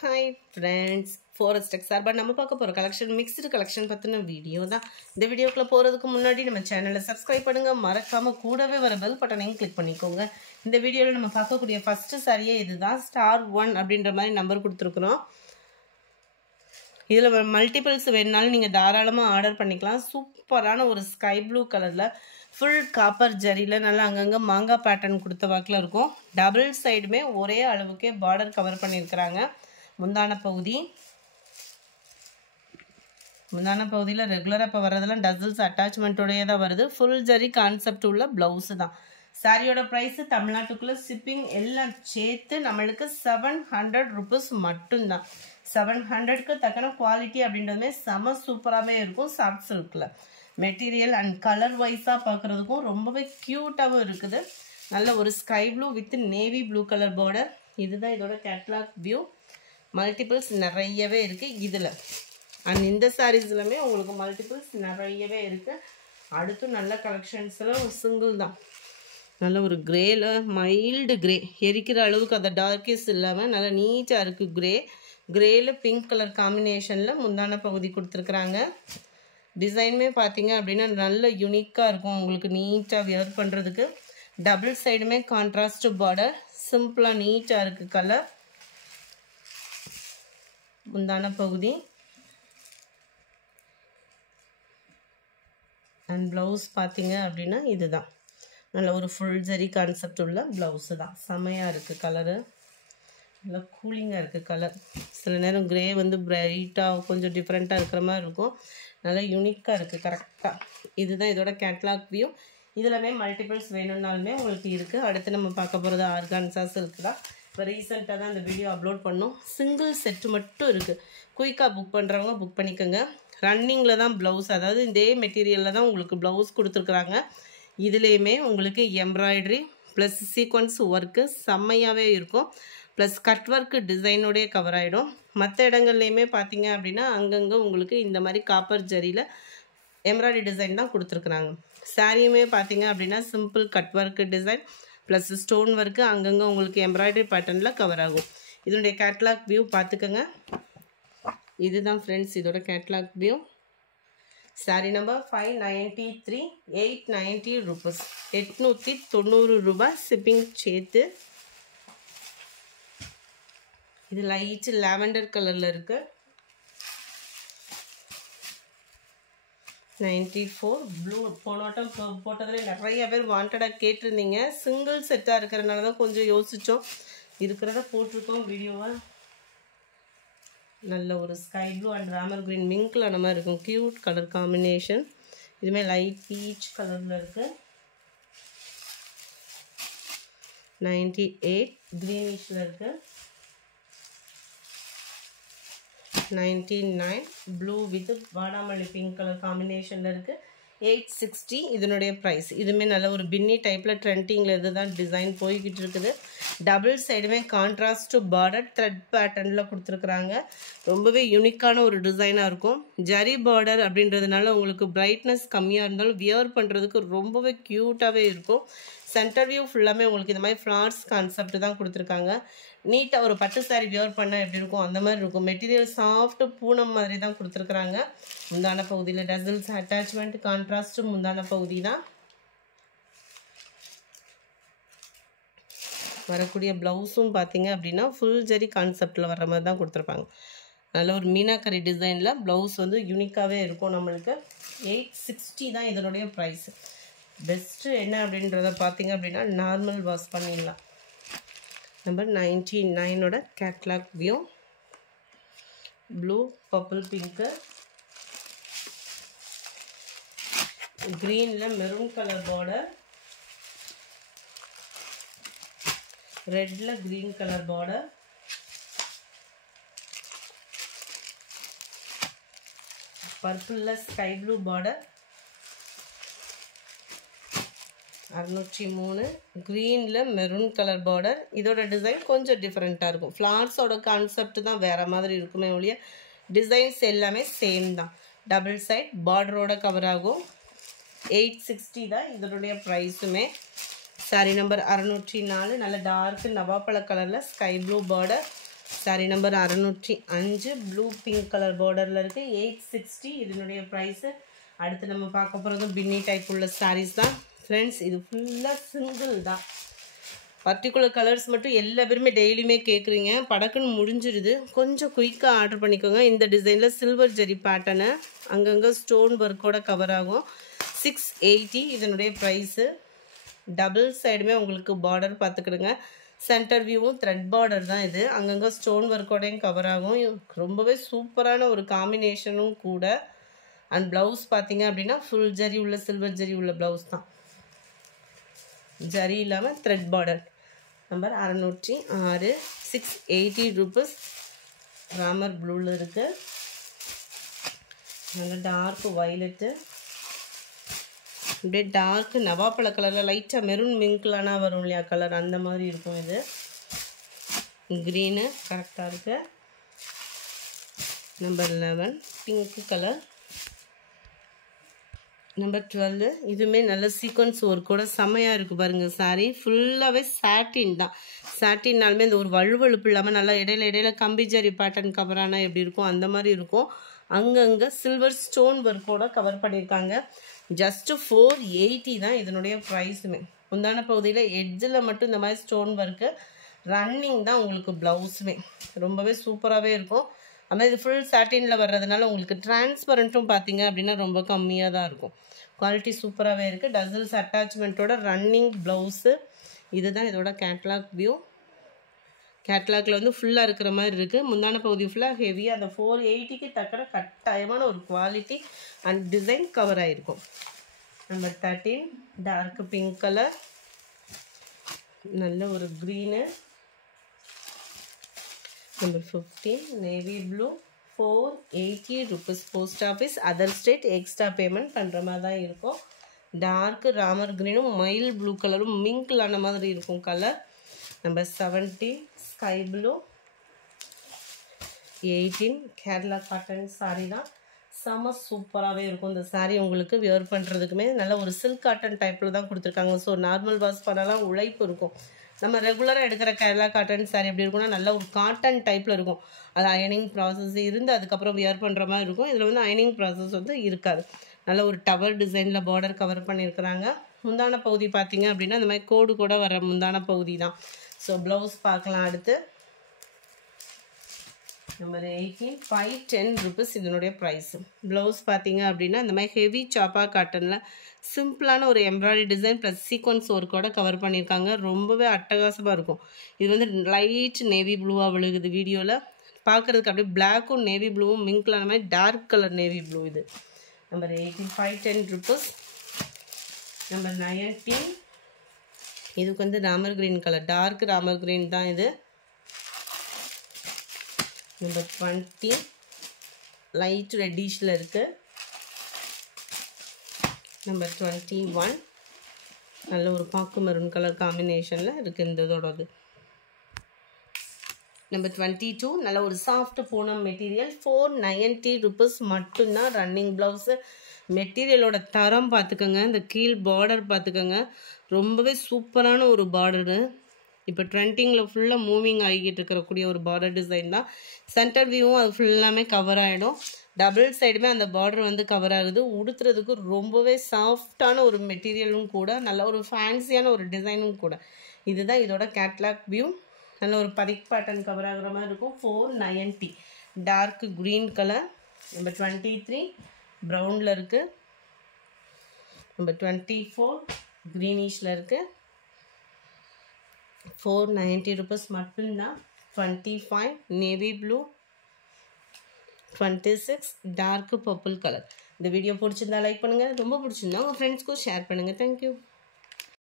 Hi friends, Forest X நம்ம பார்க்க போற கலெக்ஷன் மிக்ஸ்டு கலெக்ஷன் பத்தின வீடியோ தான். இந்த வீடியோக்குள்ள போறதுக்கு முன்னாடி நம்ம சேனலை சப்ஸ்கிரைப் பண்ணுங்க, மறக்காம கூடவே வர பெல் பட்டனையும் கிளிக் பண்ணிக்கோங்க. இந்த வீடியோல நம்ம பார்க்கக்கூடிய ஃபர்ஸ்ட் சாரியே இதுதான். ஸ்டார் 1 அப்படின்ற மாதிரி நம்பர் கொடுத்துருக்கோம். இதுல மல்டிபிள்ஸ் வேணும்னாலும் நீங்க தாராளமா ஆர்டர் பண்ணிக்கலாம். சூப்பரான ஒரு ஸ்கை ப்ளூ கலர்ல ஃபுல் காப்பர் ஜரியில நல்லா அங்கங்க மாங்காய் பேட்டர்ன் கொடுத்த வாக்கில் இருக்கும். டபுள் சைடுமே ஒரே அளவுக்கே பார்டர் கவர் பண்ணியிருக்கிறாங்க. முந்தான பகுதியில் ரெகுலராக இப்போ வர்றதெல்லாம் டசல்ஸ் அட்டாச்மெண்ட்டோடையே தான் வருது. ஃபுல் ஜரி கான்செப்ட் உள்ள ப்ளவுஸு தான். சாரியோட ப்ரைஸு தமிழ்நாட்டுக்குள்ளே ஷிப்பிங் எல்லாம் சேர்த்து நம்மளுக்கு 700 ருபீஸ் மட்டும்தான். 700க்கு தக்கன குவாலிட்டி அப்படின்றதுமே செம சூப்பராகவே இருக்கும். சாஃப்ட் சில்கில் மெட்டீரியல் அண்ட் கலர் வைஸாக பார்க்குறதுக்கும் ரொம்பவே க்யூட்டாகவும் இருக்குது. நல்ல ஒரு sky blue with navy blue colour border. இதுதான் இதோட கேட்லாக் வியூ. மல்டிபிள்ஸ் நிறையவே இருக்குது இதில். அண்ட் இந்த சாரீஸ்லுமே உங்களுக்கு மல்டிபிள்ஸ் நிறையவே இருக்குது. அடுத்து நல்ல கலெக்ஷன்ஸில் ஒரு சிங்கிள் தான். நல்ல ஒரு கிரேல மைல்டு கிரே, எரிக்கிற அளவுக்கு அந்த டார்க்கஸ் இல்லாமல் நல்லா நீட்டாக இருக்குது. கிரேல பிங்க் கலர் காம்பினேஷனில் முந்தான பகுதி கொடுத்துருக்குறாங்க. டிசைனுமே பார்த்தீங்க அப்படின்னா நல்ல யூனிக்காக இருக்கும். உங்களுக்கு நீட்டாக வியர் பண்ணுறதுக்கு டபுள் சைடுமே கான்ட்ராஸ்ட் பார்டர், சிம்பிளாக நீட்டாக இருக்குது கலர். முந்தான பகுதி அண்ட் ப்ளவுஸ் பார்த்தீங்க அப்படின்னா இதுதான். நல்ல ஒரு ஃபுல் ஜரி கான்செப்ட் உள்ள ப்ளவுஸு தான். செமையாக இருக்குது கலரு. நல்லா கூலிங்காக இருக்குது கலர். சில நேரம் கிரே வந்து பிரைட்டாக கொஞ்சம் டிஃப்ரெண்ட்டாக இருக்கிற மாதிரி இருக்கும். நல்லா யூனிக்காக இருக்குது கரெக்டாக. இதுதான் இதோட கேட்லாக் வியூ. இதிலமே மல்டிபிள்ஸ் வேணும்னாலுமே உங்களுக்கு இருக்குது. அடுத்து நம்ம பார்க்க போகிறது ஆர்கான்சா சில்க் தான். இப்போ ரீசெண்டாக தான் இந்த வீடியோ அப்லோட் பண்ணோம். சிங்கிள் செட்டு மட்டும் இருக்குது. குயிக்காக புக் பண்ணுறவங்க புக் பண்ணிக்கோங்க. ரன்னிங்கில் தான் ப்ளவுஸ், அதாவது இதே மெட்டீரியலில் தான் உங்களுக்கு ப்ளவுஸ் கொடுத்துருக்குறாங்க. இதுலேயுமே உங்களுக்கு எம்ப்ராய்டரி ப்ளஸ் சீக்வன்ஸ் ஒர்க்கு செம்மையாகவே இருக்கும். ப்ளஸ் கட் ஒர்க்கு டிசைனோடைய கவர் ஆகிடும். மற்ற இடங்கள்லையுமே பார்த்தீங்க அப்படின்னா அங்கங்கே உங்களுக்கு இந்த மாதிரி காப்பர் ஜரியில் எம்ப்ராய்டரி டிசைன் தான் கொடுத்துருக்குறாங்க. சாரியுமே பார்த்தீங்க அப்படின்னா simple cut work design plus stone work அங்கங்கே உங்களுக்கு எம்ப்ராய்டரி பேட்டர்னில் கவர் ஆகும். இதனுடைய கேட்லாக் வியூ பார்த்துக்கோங்க. இதுதான் ஃப்ரெண்ட்ஸ் இதோட catalogue view. Sorry number 593, 890 rupees, 890 ரூபாய் ஷிப்பிங் சேர்த்து. இது லைட் லாவெண்டர் கலரில் இருக்குது. 94 ப்ளூ. போனோட்டம் போட்டதில் நிறைய பேர் வாண்டடாக கேட்டிருந்தீங்க. சிங்கிள் செட்டாக இருக்கிறதுனால தான் கொஞ்சம் யோசித்தோம். இருக்கிறத போட்டிருக்கோம் வீடியோவை. நல்ல ஒரு sky blue and Ramar green மிங்க்ல மாதிரி இருக்கும். Cute colour combination. இதுவுமே லைட் பீச் கலரில் இருக்குது. 98 க்ரீனிஷில் இருக்குது. 99 ப்ளூ வித் வாடாமல்லி பிங்க் கலர் காம்பினேஷனில் இருக்குது. 860 இதனுடைய ப்ரைஸ். இதுவுமே நல்ல ஒரு பின்னி டைப்பில் ட்ரெண்டிங்கில் இது தான் டிசைன் போய்கிட்டு இருக்குது. டபுள் சைடுமே கான்ட்ராஸ்ட் பார்டர் த்ரெட் பேட்டர்னில் கொடுத்துருக்குறாங்க. ரொம்பவே யூனிக்கான ஒரு டிசைனாக இருக்கும். ஜரி பார்டர் அப்படின்றதுனால உங்களுக்கு பிரைட்னஸ் கம்மியாக இருந்தாலும் வியர் பண்ணுறதுக்கு ரொம்பவே க்யூட்டாகவே இருக்கும். சென்டர் வியூ ஃபுல்லாமே உங்களுக்கு இந்த மாதிரி ஃப்ளார்ஸ் கான்செப்ட் தான் கொடுத்துருக்காங்க. நீட்டாக ஒரு பட்டு சாரி வியர் பண்ணால் எப்படி இருக்கும் அந்த மாதிரி இருக்கும். மெட்டீரியல் சாஃப்ட் பூனம் மாதிரி தான் கொடுத்துருக்குறாங்க. முந்தான பகுதியில் டசல்ஸ் அட்டாச்மெண்ட் கான்ட்ராஸ்ட் முந்தான பகுதி தான். வரக்கூடிய ப்ளவுஸும் பார்த்தீங்க அப்படின்னா ஃபுல் ஜரி கான்செப்டில் வர்ற மாதிரி தான் கொடுத்துருப்பாங்க. நல்ல ஒரு மீனாக்கரி டிசைனில் ப்ளவுஸ் வந்து யூனிக்காகவே இருக்கும். நம்மளுக்கு 860 தான் இதனுடைய ப்ரைஸ். பெஸ்ட்டு என்ன அப்படின்றத பார்த்தீங்க அப்படின்னா நார்மல் வாஷ் பண்ணிடலாம். நம்பர் 99ஓட catalogue view. Blue purple pink, க்ரீனில் மெரூன் கலர் பார்டர், ரெட்டில் க்ரீன் கலர் பார்டர், பர்பிளில் ஸ்கை ப்ளூ பார்டர், 603 க்ரீனில் மெரூன் கலர் பார்டர். இதோட டிசைன் கொஞ்சம் டிஃப்ரெண்ட்டாக இருக்கும். ஃப்ளார்ஸோட கான்செப்ட் தான் வேறு மாதிரி இருக்குமே ஒழிய டிசைன்ஸ் எல்லாமே சேம் தான். டபுள் சைட் பார்டரோட கவர் ஆகும். 860 தான் இதனுடைய ப்ரைஸுமே. சாரி நம்பர் 604 நல்ல டார்க் நவாப்பழ கலரில் sky blue border sorry number 605 blue pink colour பார்டரில் இருக்குது. 860 இதனுடைய ப்ரைஸு. அடுத்து நம்ம பார்க்க போகிறது பின்னி டைப் உள்ள சாரீஸ் தான் ஃப்ரெண்ட்ஸ். இது ஃபுல்லாக சிங்கிள் தான். பர்டிகுலர் கலர்ஸ் மட்டும் எல்லா பேருமே டெய்லியுமே கேட்குறீங்க, படக்குன்னு முடிஞ்சிருது. கொஞ்சம் குயிக்காக ஆர்டர் பண்ணிக்கோங்க. இந்த டிசைனில் சில்வர் ஜெரி பேட்டர்னு அங்கங்கே ஸ்டோன் ஒர்க்கோட கவர் ஆகும். 680 இதனுடைய ப்ரைஸு. டபுள் சைடுமே உங்களுக்கு பார்டர் பார்த்துக்கிடுங்க. சென்டர் வியூவும் த்ரெட் பார்டர் தான் இது. அங்கங்கே ஸ்டோன் ஒர்க்கோடையும் கவர் ஆகும். ரொம்பவே சூப்பரான ஒரு காம்பினேஷனும் கூட. அண்ட் ப்ளவுஸ் பார்த்தீங்க அப்படின்னா ஃபுல் ஜரி உள்ள சில்வர் ஜரி உள்ள ப்ளவுஸ் தான். ஜரி இல்லாமல் thread border. Number 606 680 rupees. Ramar ப்ளூவில் இருக்குது. நல்ல டார்க் வயலட்டு, அப்படியே டார்க் நவாப்பழ கலரில் லைட்டாக மெரூன் மிங்க்லானா வரும் இல்லையா கலர், அந்த மாதிரி இருக்கும். இது க்ரீனு கரெக்டாக இருக்குது. Number 11 pink colour. நம்பர் 12 இதுவுமே நல்ல சீக்வன்ஸ் ஒர்க்கோட செம்மையாக இருக்குது பாருங்கள். சாரீ ஃபுல்லாகவே சாட்டின் தான். சாட்டின்னாலுமே இந்த ஒரு வழுவழுப்பு இல்லாமல் நல்லா இடையில கம்பி ஜரி பேட்டர்ன் கவரானா எப்படி இருக்கும் அந்த மாதிரி இருக்கும். அங்கங்கே சில்வர் ஸ்டோன் ஒர்க்கோட கவர் பண்ணியிருக்காங்க. ஜஸ்ட்டு 480 தான் இதனுடைய ப்ரைஸுமே. முந்தான பகுதியில் எட்ஜில் மட்டும் இந்த மாதிரி ஸ்டோன் ஒர்க்கு, ரன்னிங் தான் உங்களுக்கு ப்ளவுஸுமே. ரொம்பவே சூப்பராகவே இருக்கும். ஆனால் இது ஃபுல் சாட்டினில் வர்றதுனால உங்களுக்கு டிரான்ஸ்பரண்ட்டும் பார்த்தீங்க அப்படின்னா ரொம்ப கம்மியாக தான் இருக்கும். குவாலிட்டி சூப்பராகவே இருக்குது. டசல்ஸ் அட்டாச்மெண்ட்டோட ரன்னிங் ப்ளவுஸு. இதுதான் இதோட கேட்லாக் வியூ. கேட்லாகில் வந்து ஃபுல்லாக இருக்கிற மாதிரி இருக்குது. முந்தான பகுதி ஃபுல்லாக ஹெவியாக அந்த 480க்கு தக்கிற கட்டாயமான ஒரு குவாலிட்டி அண்ட் டிசைன் கவர் ஆகிருக்கும். நம்பர் 13 டார்க் பிங்க் கலர், நல்ல ஒரு green. Number 15 navy blue. 480 rupees. Post office other state extra payment பண்ணுற மாதிரி தான் இருக்கும். டார்க்கு ராமர் க்ரீனும் மயில் ப்ளூ கலரும் மிங்கிளான மாதிரி இருக்கும் colour. Number 70 sky blue. 18 Kerala cotton sari தான். செம சூப்பராகவே இருக்கும் இந்த சாரீ. உங்களுக்கு வியர் பண்ணுறதுக்குமே நல்ல ஒரு சில்க் காட்டன் டைப்பில் தான் கொடுத்துருக்காங்க. ஸோ நார்மல் வாஷ் பண்ணலாம் உழைப்பு இருக்கும். நம்ம ரெகுலராக எடுக்கிற கேரளா காட்டன் சாரீ எப்படி இருக்குன்னா நல்ல ஒரு காட்டன் டைப்பில் இருக்கும். அது அயனிங் ப்ராசஸ் இருந்து அதுக்கப்புறம் வியர் பண்ணுற மாதிரி இருக்கும். இதில் வந்து அயனிங் ப்ராசஸ் வந்து இருக்காது. நல்ல ஒரு டவர் டிசைனில் பார்டர் கவர் பண்ணியிருக்கிறாங்க. முந்தான பகுதி பார்த்தீங்க அப்படின்னா இந்த மாதிரி கோடு கூட வர முந்தான பகுதி தான். ஸோ ப்ளவுஸ் பார்க்கலாம். அடுத்து நம்பர் 18 510 ருபீஸ் இதனுடைய ப்ரைஸு. ப்ளவுஸ் பார்த்தீங்க அப்படின்னா இந்த மாதிரி ஹெவி சாப்பா காட்டனில் சிம்பிளான ஒரு எம்ப்ராய்டரி டிசைன் ப்ளஸ் சீக்வன்ஸ் ஒர்க்கோட கவர் பண்ணியிருக்காங்க. ரொம்பவே அட்டகாசமாக இருக்கும். இது வந்து லைட் நேவி ப்ளூவாக விழுகுது வீடியோவில் பார்க்குறதுக்கு. அப்படியே பிளாக்கும் நேவி ப்ளூவும் மிங்க்லான மாதிரி டார்க் கலர் நேவி ப்ளூ. இது நம்பர் 18 510 ருபீஸ். நம்பர் 19 இதுக்கு வந்து Ramar green colour, dark Ramar green தான் இது. நம்பர் 20 லைட் ரெட்டிஷில் இருக்குது. நம்பர் 21 நல்ல ஒரு பாக்கு மெரூன் கலர் காம்பினேஷனில் இருக்குது இந்த இதோடது. நம்பர் 22 நல்ல ஒரு சாஃப்ட் பூனம் மெட்டீரியல். 490 ருபீஸ் மட்டும்தான். Running blouse. மெட்டீரியலோட தரம் பார்த்துக்கோங்க. இந்த கீழ் பார்டர் பார்த்துக்கோங்க. ரொம்பவே சூப்பரான ஒரு பார்டரு. இப்போ ட்ரெண்டிங்கில் ஃபுல்லாக மூவிங் ஆகிக்கிட்டு இருக்கக்கூடிய ஒரு பார்டர் டிசைன் தான். சென்டர் வியூவும் அது ஃபுல்லாமே கவர் ஆகிடும். டபுள் சைடுமே அந்த பார்டர் வந்து கவர் ஆகுது. உடுத்துறதுக்கு ரொம்பவே சாஃப்டான ஒரு மெட்டீரியலும் கூட, நல்ல ஒரு ஃபேன்சியான ஒரு டிசைனும் கூட. இதுதான் இதோட கேட்லாக் வியூ. நல்ல ஒரு பதிக் பேட்டர்ன் கவர் ஆகுற மாதிரி இருக்கும். 490 டார்க் க்ரீன் கலர். நம்பர் 23 ப்ரௌனில் இருக்குது. நம்பர் 24 க்ரீனிஷில் இருக்குது. 490 ருபீஸ் மட்டும்தான். 25 navy blue. 26 dark purple colour. இந்த வீடியோ பிடிச்சிருந்தா லைக் பண்ணுங்கள். ரொம்ப பிடிச்சிருந்தா உங்கள் ஃப்ரெண்ட்ஸ்க்கும் ஷேர் பண்ணுங்கள். தேங்க்யூ.